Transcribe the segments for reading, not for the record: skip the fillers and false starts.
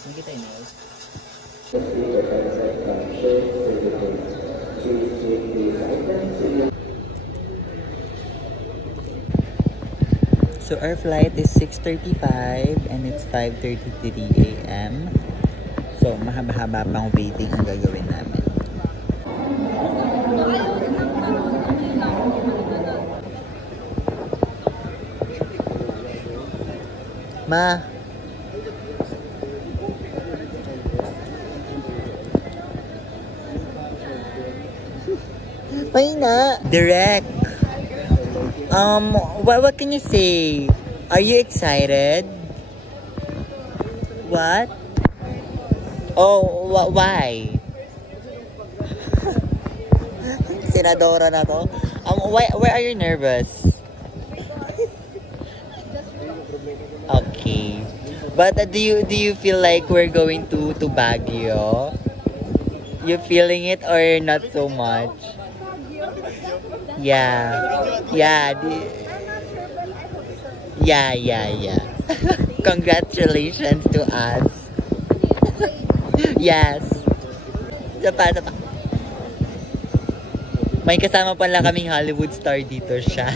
Nakita yun, Nels? So our flight is 6:35 and it's 5:33 a.m. So mahaba-haba pang waiting ang gagawin namin. Ma! Mahina! Direct! What can you say? Are you excited? What? Oh, why? Senadora na to. Why are you nervous? Okay. But do you feel like we're going to Baguio? You feeling it or not so much? Yeah. Yeah. Yeah. Congratulations to us. Yes. Sapa. May kasama pala kaming Hollywood star dito siya.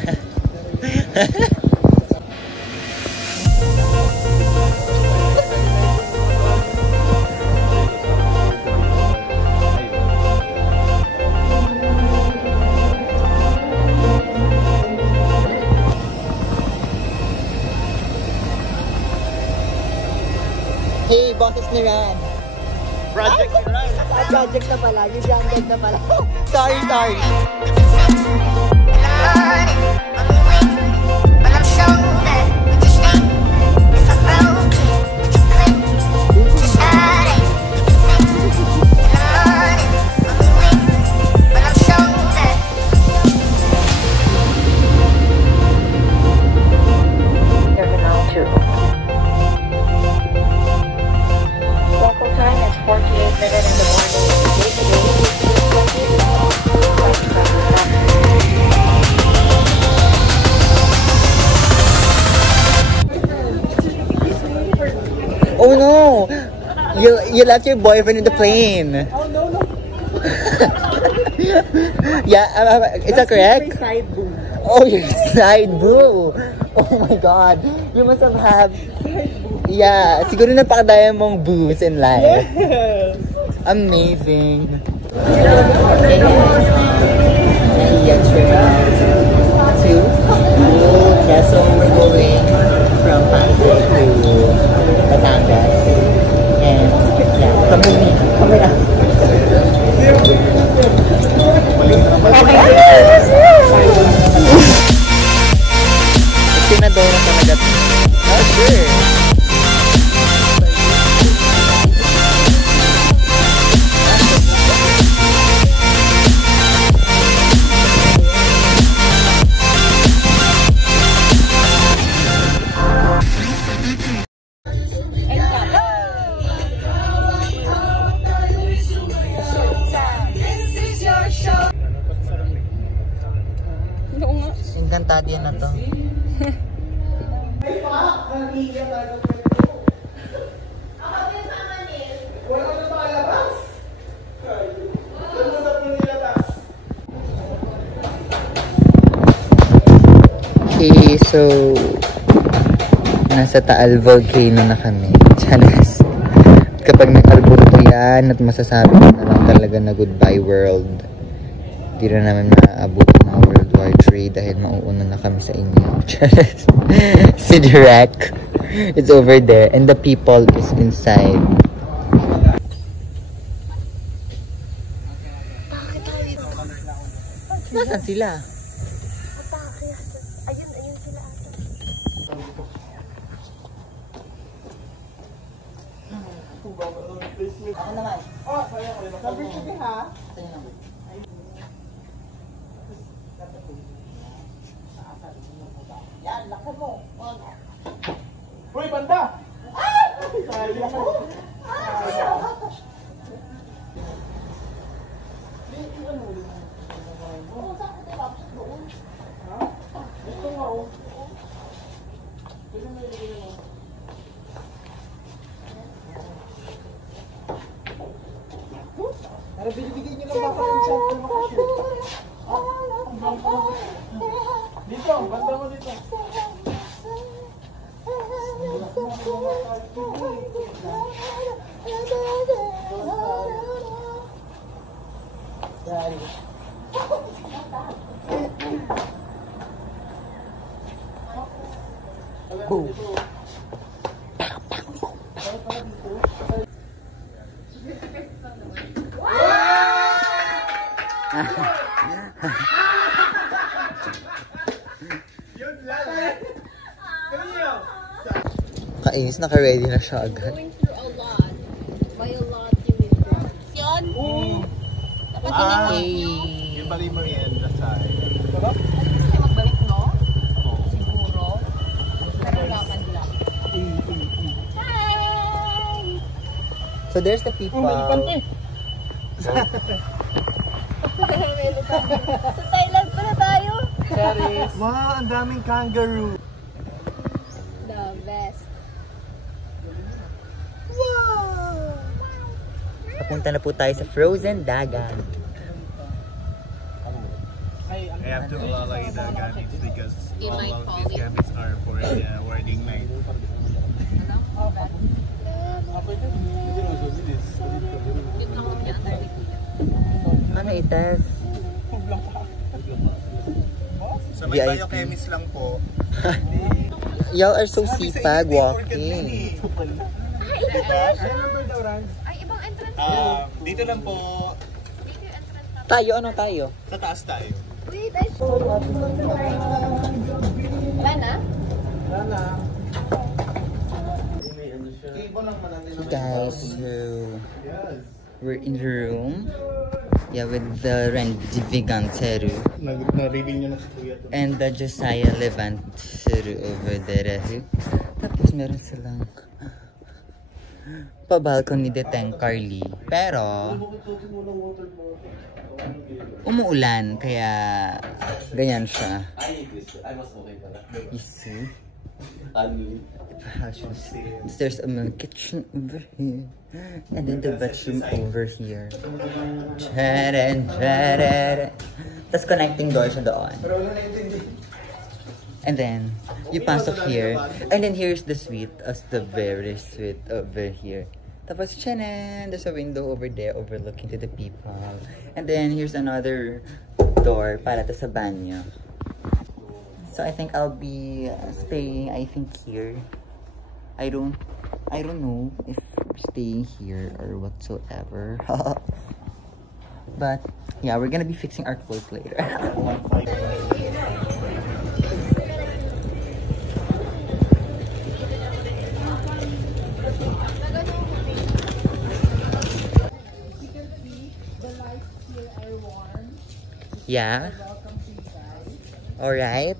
Hey, bosses ni Ran. Project ni Ran. Project na pala. Yung branded na pala. Sorry. Oh no! You left your boyfriend in the plane. Oh no. Yeah, is that correct? My side boob. Oh, your side boo! Oh my God! You must have Side boob. Yeah, siguro napakadaya mong boos in life. Yes. Amazing. Yeah, so we're going from Pasay to Batangas. And yeah, kami na. Senadora talaga. Oh, sure. Encantadilla na to. Okay, so nasa Taal Volcano na kami. Chanes. Kapag nag-alboroto yan at masasabi na lang talaga na goodbye world. Di na namin maaabot ang mga worldwide trade dahil mauuna na kami sa inyo. Si Direk is over there and the people is inside. Nasaan sila? Ayun sila ata. Ako naman. Sabi ko ha? Yan, lakad mo. Uy, banda! Sayang mo. Ito nga o. Ano, binibigyan nyo lang baka ng chance na makashoot. Dito, banda mo dito. Boom. Kainis, naka-ready na siya agad. Going through a lot. By a lot, you mean drugs. Yun? Dapat Yung bali merienda sa gusto magbalik, no? Siguro. Pero lakad lang. Hi! So there's the people. Sa Thailand pala tayo. Wow, ang daming kangaroo. The best. Papunta na po tayo sa frozen dagat. I have to allow the gamits because You all might of fall these in. gamits are for the wedding night. Ano? Dito lang kami under the kuya. Ano itas? Sa may VIP. biochemist lang po. Y'all are so sipag walking. Ay, ibang entrance. Dito lang po. Dito yung entrance na. Tayo, ano tayo? Sa taas tayo. Wait, I saw. Wala na? Hey guys, so we're in the room. Yeah, with the Randy Viganteru Na-reveal nyo na si Kuya to. and the Josiah Levanteru over there. Tapos meron silang pa-balcony de Teng Carly. Pero umuulan, kaya ganyan siya. You see? There's a little kitchen over here. And then the bedroom over here. Tapos connecting doors siya doon. And then, you pasok here. And then here's the suite. As the very suite over here. Tapos, chanan! There's a window over there overlooking to the people. And then, here's another door para to sa banyo. So, I think I'll be staying, I think, here. I don't know if staying here or whatsoever. But, yeah, we're gonna be fixing our clothes later. Yeah. All right.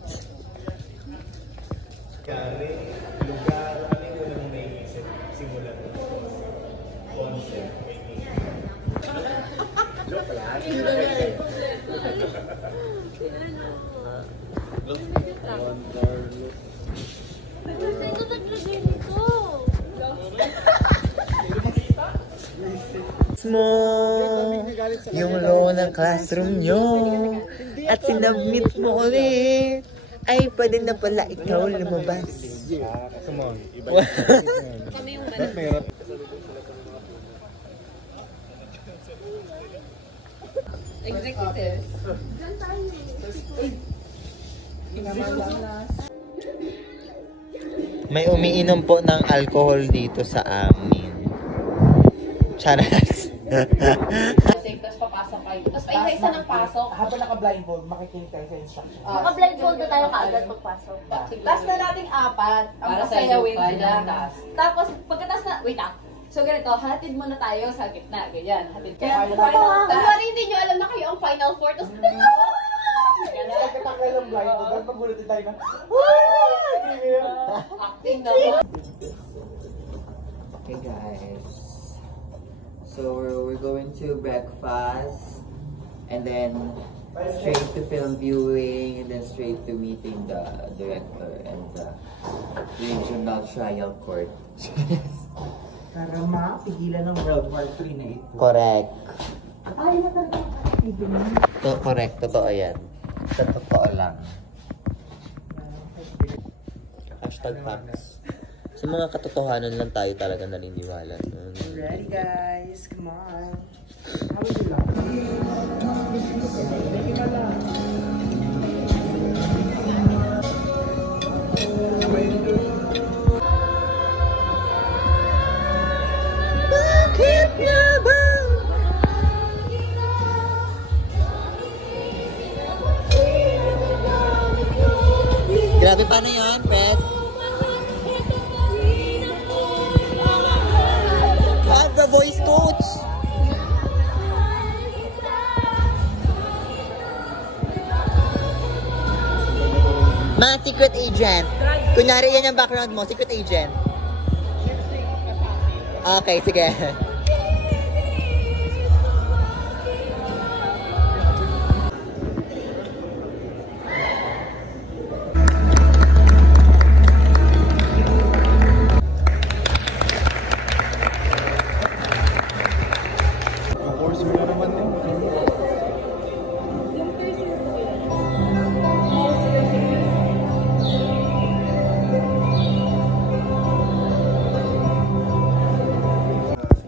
Lugar, ano yung unang naiisip? Simulan. Concept. Joke lang. Sino naglagay nito? Mo yung low ng classroom nyo at sinubmit mo ulit ay pwede na pala ikaw lumabas. Come on. Iba Kami yung ganun. Executives. May umiinom po ng alcohol dito sa amin. Charas. Tapos papasok kayo. Tapos paisa ng pasok. Habang naka-blindfold, makikinig tayo sa instruction. Naka-blindfold na tayo kaagad pagpasok. Tapos na nating apat. Ang pasayawin sila. Tapos pagkatas na, wait ah. So ganito, hatid muna tayo sa gitna. Ganyan, hatid kayo. Kaya hindi nyo alam na kayo ang final four. Tapos Kaya katakay lang blindfold, dahil magulat tayo na, acting naman. Okay guys. So we're going to breakfast and then straight to film viewing and then straight to meeting the director and the regional trial court. para mapigilan ng World War III na ito. Correct. Correct, totoo yan. Sa totoo lang. Hashtag facts. Sa mga katotohanan lang tayo talaga naniniwala. Ready guys, come on. Bakit nga ba? Grabe, paano yun, Press? The voice coach! Mga secret agent. Kunyari yan yung background mo, secret agent. Okay, sige.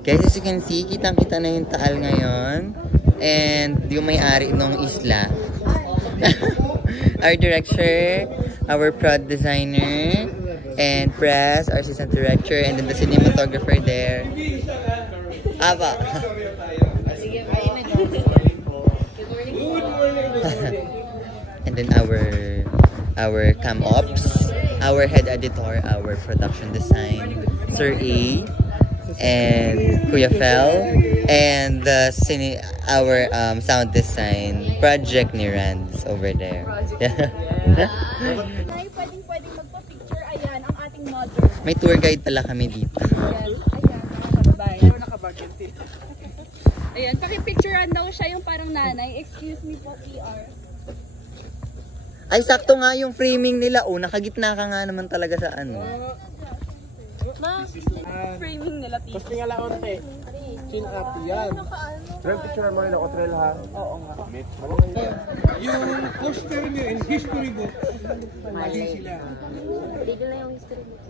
Guys, as you can see, kitang-kita na yung Taal ngayon. And yung may-ari ng isla. Our director, our prod designer, and Press, our assistant director, and then the cinematographer there. Aba! And then our cam ops, our head editor, our production design, Sir A, and Kuya Fel, and our sound design project ni Rands over there. Ay, pwedeng magpa-picture. Ayan, ang ating model. May tour guide pala kami dito. Yes, ayan, nakabay. Ayan, pakipicturean daw siya yung parang nanay. Excuse me po, PR. Ay, sakto nga yung framing nila. Oh, nakagitna ka nga naman talaga sa ano. Framing nila, PR. Tapos tingala onte. Chin up yan. Trail picture mo rin ako, trail ha? Oo nga. Yung poster niyo and history book, mali sila. Dito na yung history book.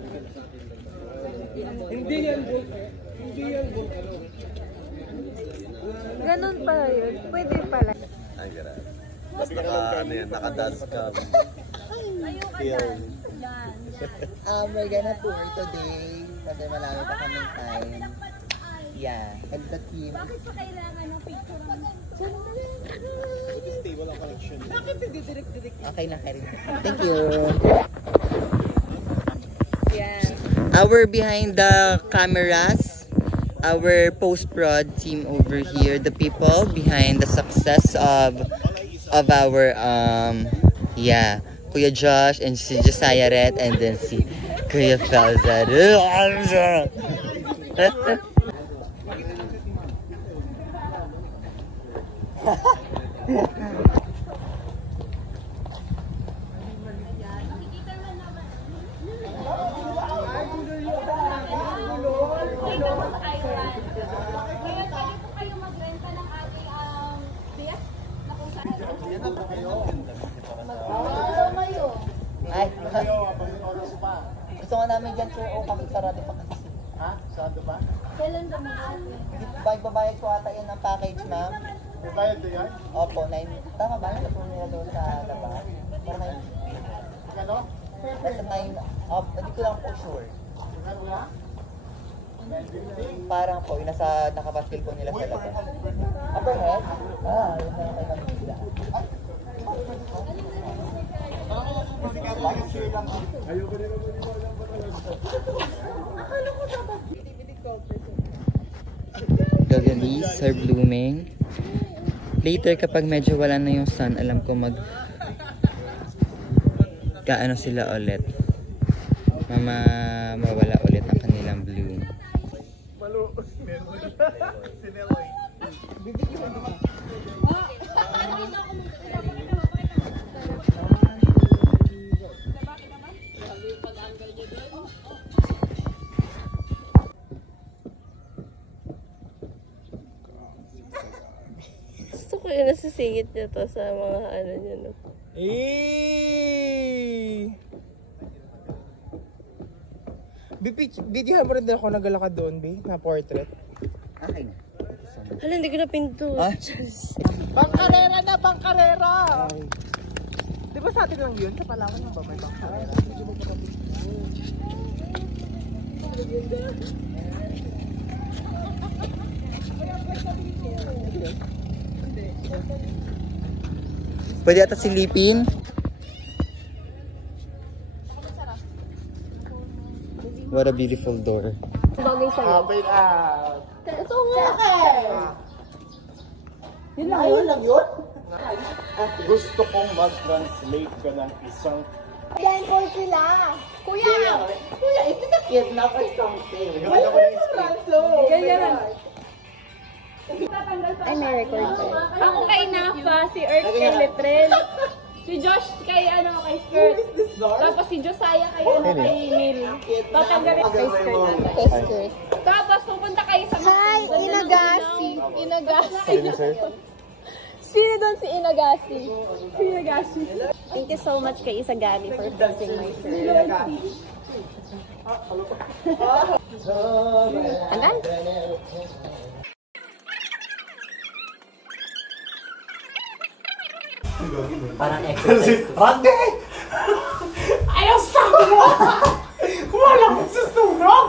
Hindi yan book. Hindi yan book. Ganun pala yun. Pwede pala. Ay, gano'n. Mas naka-dance cam. Ayaw ka dyan. We're gonna tour today kasi malami pa kaming time. Yeah, and the team. Bakit pa kailangan ng picture ng... Stable ang collection. Bakit hindi direct-direct? Okay na, Karin. Thank you. Yeah. Our behind the cameras, our post-prod team over here, the people behind the success of our yeah, Kuya Josh and si Josiah Red, and then si Kuya Falzad. Ay, gusto nga namin dyan, sir. O, kami sarado pa kasi. Ha? Sarado ba? Kailan ba mga Babayad ko ata yun ng package, ma'am. May bayad na yan? Opo, 9. Tama ba? Ito nila doon sa labas. Para 9. Ano? Basta 9. Hindi ko lang po sure. Ano ba? Parang po, yung nasa nakapaskil po nila sa labas. Upper head? Yun na yung may mag-isla. Ayoko rin naman yung walang The lilies are blooming. Later, kapag medyo wala na yung sun, alam ko kaano sila ulit. Mawala ulit ang kanilang bloom. Malo. Sineloy. Kaya nasisingit niya to sa mga ano niya, no? Videohan mo rin din ako naglalakad doon, Bi, na portrait. Okay na. Hala, hindi ko na pinto. Bangkarera na, bangkarera! Di ba sa atin lang yun? Sa Palawan lang ba may bangkarera? Pwede ata silipin? What a beautiful door. Bagay sa'yo. Wait out! Ito nga. Yun lang yun? Lang yun? Gusto kong mag-translate ka ng isang... Yan po sila. Kuya! Kuya, is this a kidnap or something? Wala ko yung ranso. Ganyan. Ay, may record pa. Ako kay Nafa, si Earth kay Letrel. Si Josh kay kay Skirt. Tapos si Josiah kay kay Neil. Tatanggalin kay Skirt. Kay skirt. Tapos pupunta kayo sa Hi, Inagasi. Inagasi. Sino doon si Inagasi? Si Inagasi. Thank you so much kay Isagani for fixing my shirt. Tanggal? Parang exercise. Rande! Ayaw sabi mo! Wala kong susunog!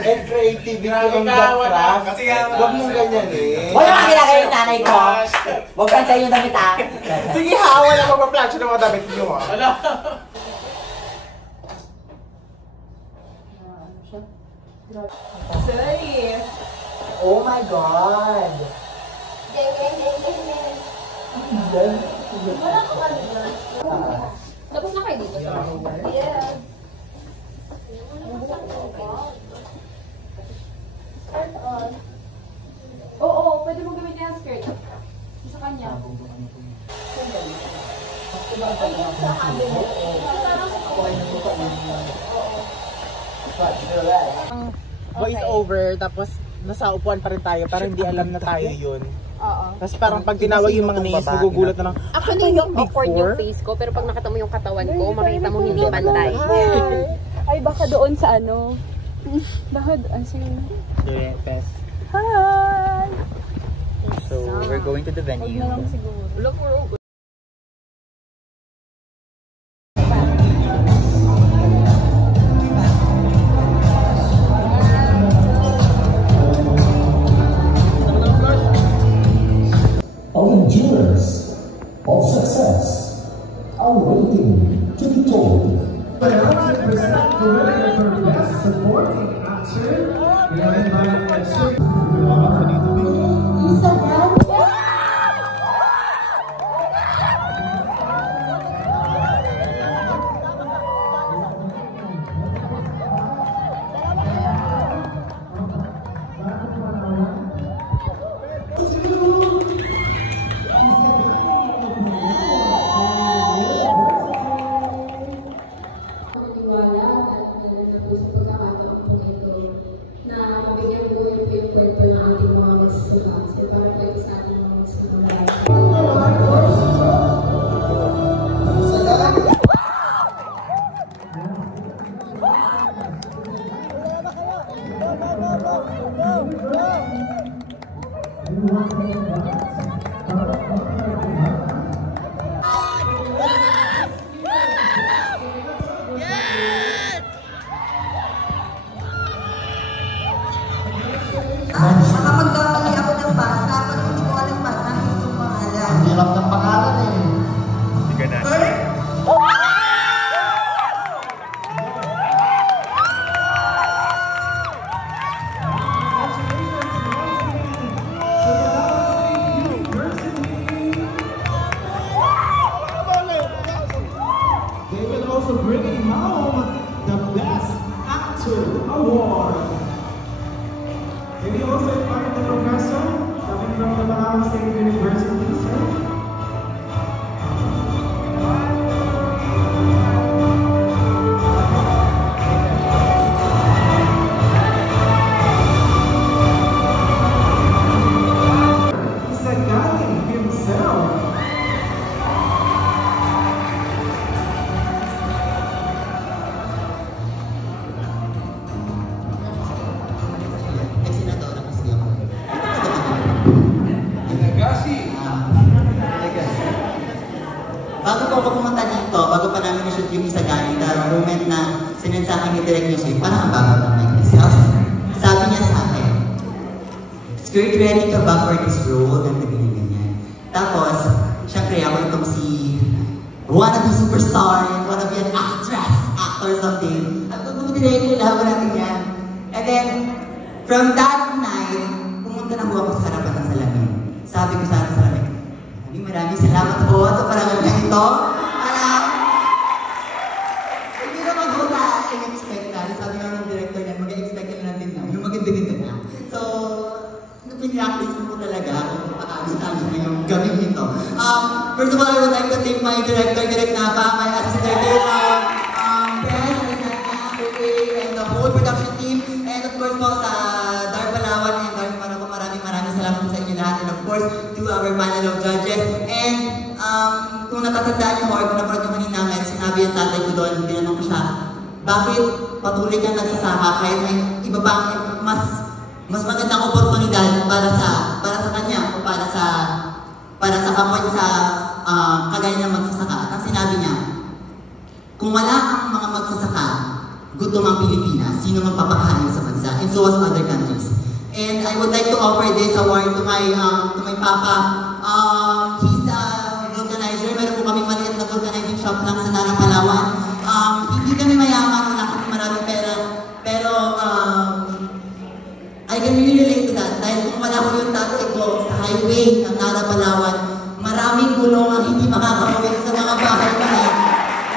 And creativity on that craft. Huwag mong ganyan eh. Wala ka kinakaya yung nanay ko. Huwag kang sa yung damit ha. Sige ha, wala magpa-plancho ng mga damit niyo ha. Wala. Sorry. Oh my God. Tapos na kayo dito. Yes. Skirt on. Oo, pwede mo gamitin yung skirt. Sa kanya. Voice over, tapos nasa upuan pa rin tayo, parang hindi alam na tayo yun. Oo. Tapos parang pag tinawag yung mga names, magugulat na lang. Actually, yung awkward yung face ko, pero pag nakita mo yung katawan ko, makikita mo hindi pantay. Ay, baka doon sa ano. Baka doon sa... Hi! So, we're going to the venue. Siguro. Of endurance, of success, are waiting to be told. But now to present the winner for Best Supporting Actor, we are inviting Nakapagkamali ako ng basa, pag hindi ko alam basa, hindi ko pangalan. Ang hirap ng pangalan eh. Hindi ka na. They will also bring home the Best Actor Award. Can you also invite the professor coming from the Palawan State University, sir? Isagani bago po ako pumunta dito, bago pa namin na-shoot yung isa gani, the moment na sinend sa akin ni Direk Music, parang ang bago ng myself. Sabi niya sa akin, "Skirt, ready ka ba for this role?" Ang ganyan. Tapos, syempre ako itong si wannabe superstar, wannabe an actor something. At kung Direk, kailangan natin yan. And then, from that night, pumunta na ako sa harapan ng salamin. Sabi ko sa salamin, maraming salamat po sa parangal na ito. Hindi naman po na in-expect na. Sabi nga ng director niya, mag-expect na din na. Yung maganda-ganda na. So, pinractice ko po talaga kung paano na yung gawin nito. First of all, I would like to thank my director, Direk Napa, my assistant director, Beth, and the whole production team. And of course po sa Dar Palawan and Dar Marabo, maraming salamat po sa inyo lahat. And of course, to our panel of judges. And kung natatandaan niyo or kung naparod niyo kanina, may sinabi yung tatay ko doon, tinanong ko siya, bakit patuloy kang nagsasaka kahit may iba pang mas magandang oportunidad para sa kanya o para sa kapwa sa kagaya ng magsasaka. At ang sinabi niya, kung wala ang mga magsasaka, gutom ang Pilipinas, sino magpapakain sa bansa? And so as other countries. And I would like to offer this award to my papa. He's a vulcanizer. Meron po kami maliit na vulcanizing shop lang sa Nara, Palawan. Hindi kami mayaman, wala kami maraming pera. Pero I can really relate to that. Dahil kung wala ko yung tatay ko sa highway ng Nara, Palawan, maraming gulong ang hindi makakawin sa mga bahay nila.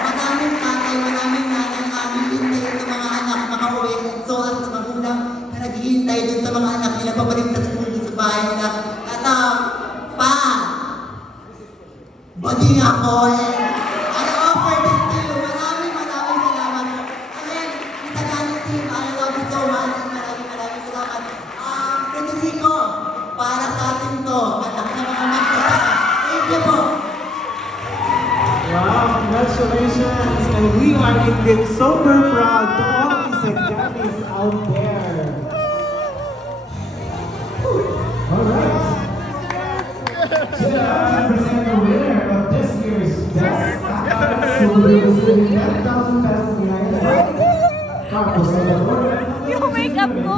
Maraming tatay, maraming nanay, aming hintay sa mga anak makawin. So as na magulang, naghihintay dun sa mga anak nila pabalik sa school dun sa bahay nila. At bading ako I offer this to you. Maraming salamat. Again, Mr. Gani team, I love you so much. Maraming salamat. Federico, para sa atin to, anak na mga magsasaka. Thank you po. Wow, congratulations. And we are indeed super proud to all these Ganis out there. Alright. So now to present the winner of this year's Best Actress, who will be receiving 10,000 pesos behind her. Tapos sa labor, yung makeup ko!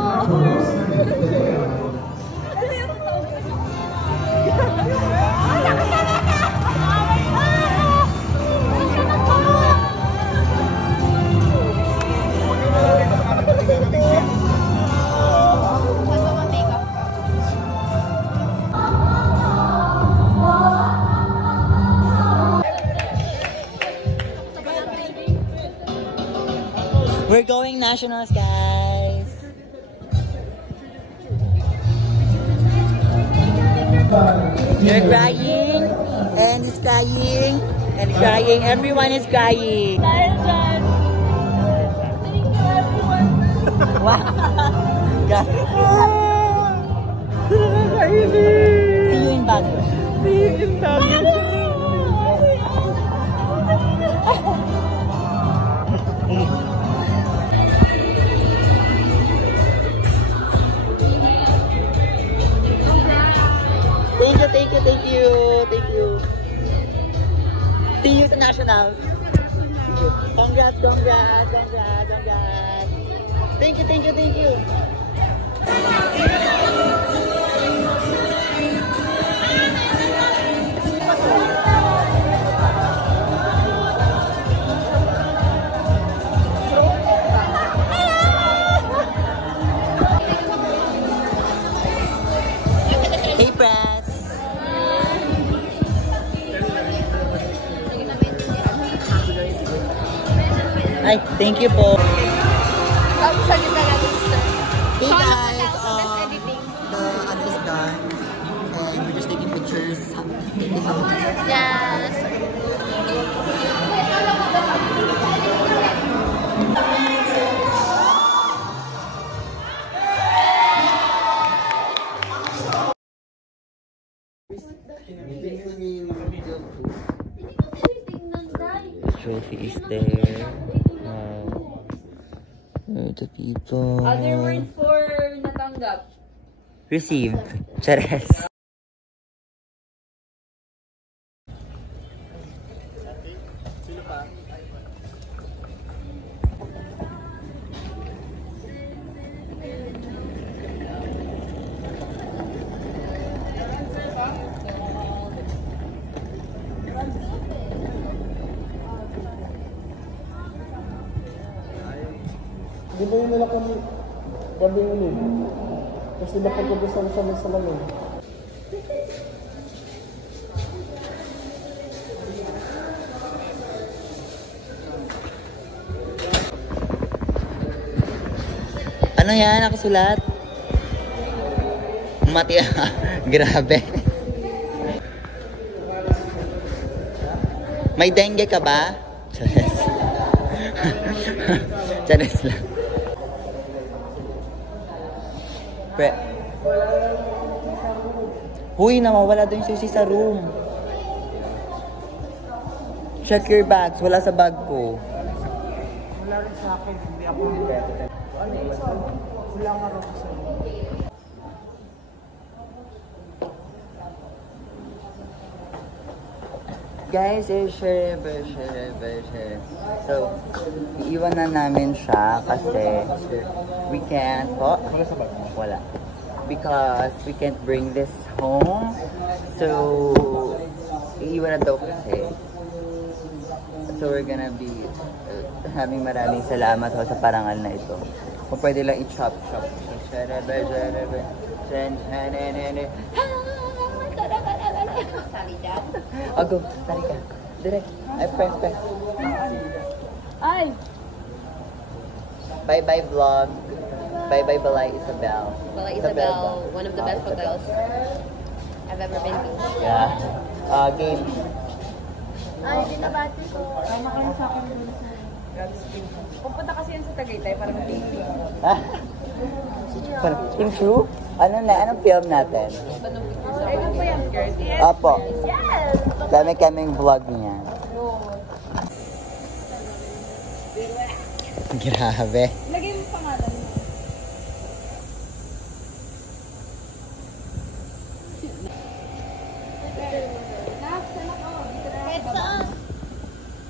We're going nationals, guys. You're crying, and he's crying, and crying. Everyone is crying. Wow. See you in Baguio. See you in Baguio. Thank you. See you sa national. Congrats. Thank you. Hey, press. Ay, thank you po. Hey guys, the ano is done and we're just taking pictures. Thank you so much. Yes. The trophy is there. The people. Other word for natanggap. Received. Chares. Di ba yung nila kami gabing ulit? Kasi napagkagusan sa may salamin. Ano yan? Nakasulat? Mati. Grabe. May dengue ka ba? Chanes. Chanes lang. Pre. Huy, nawawala doon yung susi sa room. Check your bags. Wala sa bag ko. Wala rin sa akin. Hindi ako nilete. Ano yun? Wala nga rin sa Guys, share. So, iiwan na namin siya kasi we can't, wala. Because we can't bring this home. So, iiwan na daw kasi. So, we're gonna be having maraming salamat sa parangal na ito. Kung pwede lang i-chop. Sali dyan. Oh, go. Sali ka. Direct. Ay, press. Ay! Bye-bye vlog. Bye-bye Balay Isabel. Balay Isabel, one of the best hotels I've ever been to. Yeah. Game. Ay, binabati ko. Tama kayo sa akin. Pupunta kasi yan sa Tagaytay para mag-TV. Team True? Anong film natin? Ay, ano pa yan, girl? Yes! Apo. Yes! Kaming vlog niya. Grabe. Lagay mo pangalan mo. Kahit saan?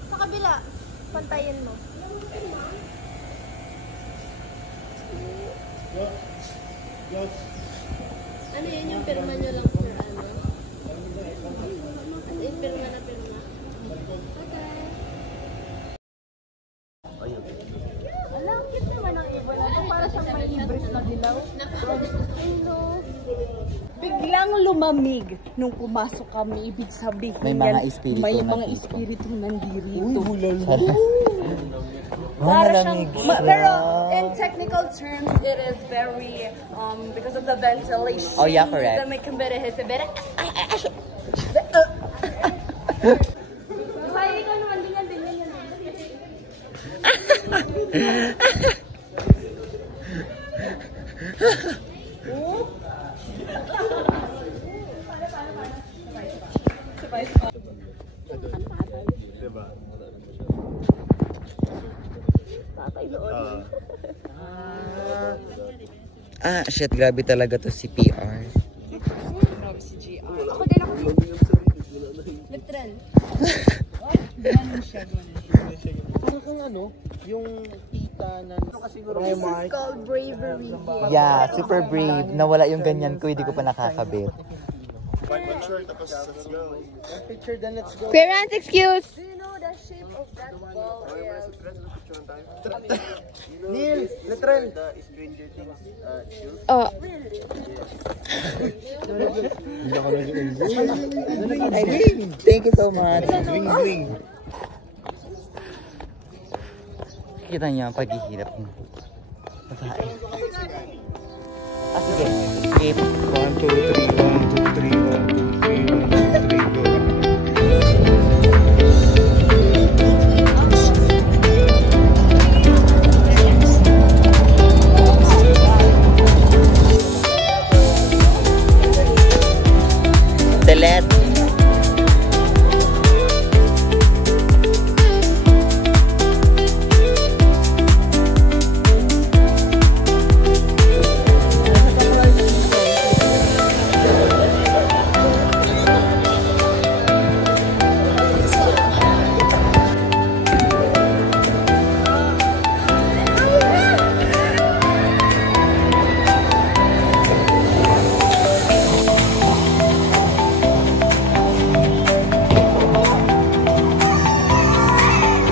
Sa kabila. Pantayin mo. Ano yun yung pirma nyo lang sir? Ano? As in pirma na pirma. Okay. Alam, cute naman ang ibon. Para sa may libres na dilaw. I know. Biglang lumamig nung pumasok kami. Ibig sabihin May mga espiritu may na mga dito. espiritu nandito. Malamig siya. Pero in technical terms, it is very, because of the ventilation. Oh, yeah, correct. That make better his better. Sayang ano, andingan din yan. Diba? Shit, grabe talaga to si PR. Ako din ako din. Literal. Parang kung ano, yung tita na This is called bravery. Yeah, super brave. Nawala yung ganyan ko, hindi ko pa nakakabit. picture, then let's go. Parents, excuse. Do you know the shape of that ball is? Neil, literal. Oh. Thank you so much. Kita niyo ang paghihirap mo. Masahe. Sige. Skip. 1, 2, 3, 1, 2, 3, 1, 2, 3, 1, 2, 3, go. Delete.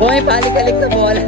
Hoy, palik-alik sa bola.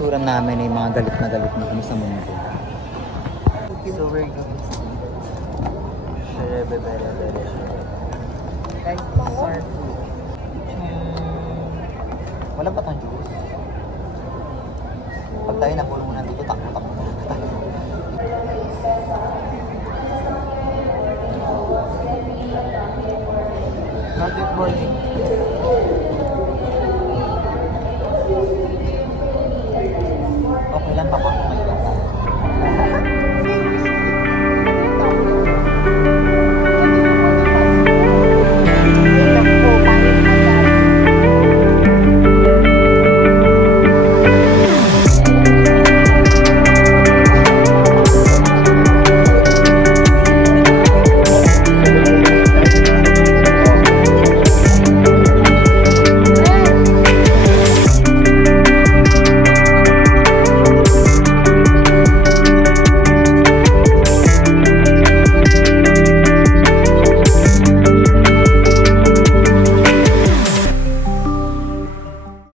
itsura namin ay mga galit na kami sa mundo. So we're going to see. Guys, this is our food. Wala pa tayong juice. Pag tayo nakulong